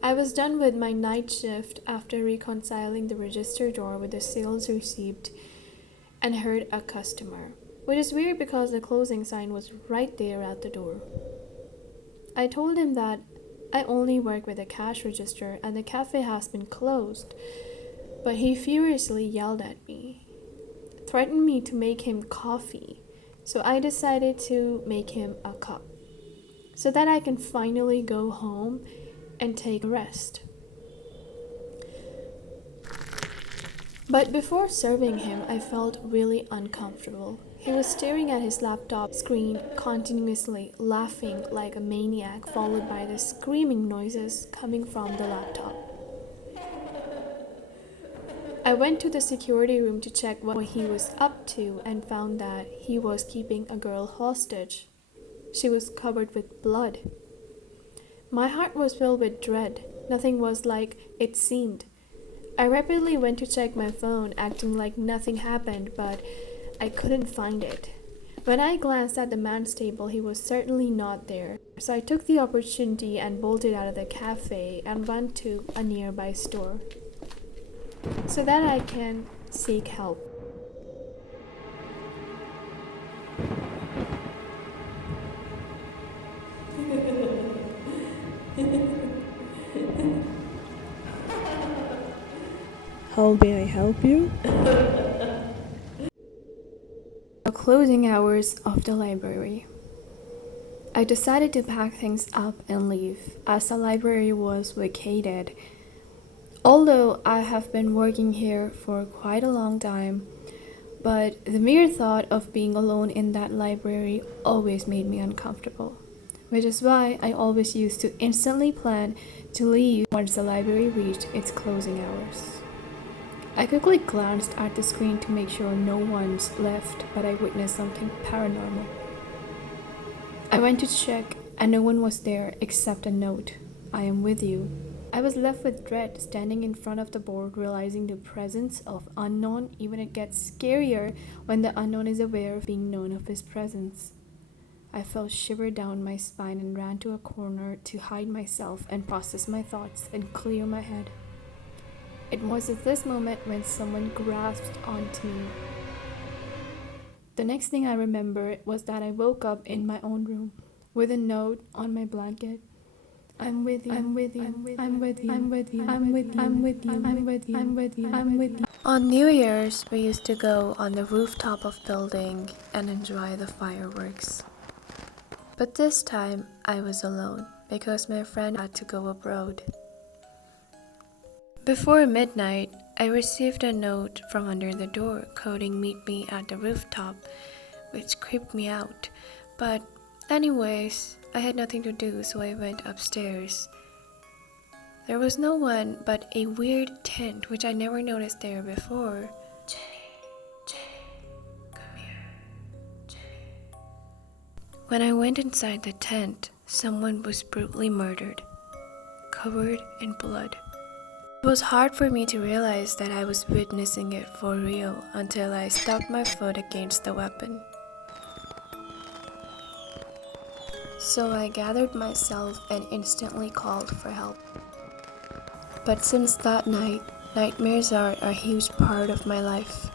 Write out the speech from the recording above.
I was done with my night shift after reconciling the register drawer with the sales receipt and heard a customer, which is weird because the closing sign was right there at the door. I told him that I only work with a cash register and the cafe has been closed, but he furiously yelled at me, threatened me to make him coffee, so I decided to make him a cup so that I can finally go home and take a rest. But before serving him, I felt really uncomfortable. He was staring at his laptop screen continuously, laughing like a maniac, followed by the screaming noises coming from the laptop. I went to the security room to check what he was up to and found that he was keeping a girl hostage. She was covered with blood. My heart was filled with dread. Nothing was like it seemed. I rapidly went to check my phone, acting like nothing happened, but I couldn't find it. When I glanced at the man's table, he was certainly not there. So I took the opportunity and bolted out of the cafe and went to a nearby store so that I can seek help. How may I help you? The closing hours of the library. I decided to pack things up and leave, as the library was vacated. Although I have been working here for quite a long time, but the mere thought of being alone in that library always made me uncomfortable, which is why I always used to instantly plan to leave once the library reached its closing hours. I quickly glanced at the screen to make sure no one's left, but I witnessed something paranormal. I went to check, and no one was there except a note. I am with you. I was left with dread, standing in front of the board, realizing the presence of unknown. Even it gets scarier when the unknown is aware of being known of his presence. I felt shiver down my spine and ran to a corner to hide myself and process my thoughts and clear my head. It was at this moment when someone grasped onto me. The next thing I remember was that I woke up in my own room with a note on my blanket. I'm with you. I'm with you. I'm with you. I'm with you. I'm with you. I'm with you. I'm with you. I'm with you. I'm with you. On New Year's, we used to go on the rooftop of building and enjoy the fireworks. But this time, I was alone because my friend had to go abroad. Before midnight, I received a note from under the door coding meet me at the rooftop, which creeped me out. But anyways, I had nothing to do, so I went upstairs. There was no one but a weird tent which I never noticed there before. Jenny, come here. Jenny. When I went inside the tent, someone was brutally murdered, covered in blood. It was hard for me to realize that I was witnessing it for real until I stopped my foot against the weapon. So I gathered myself and instantly called for help. But since that night, nightmares are a huge part of my life.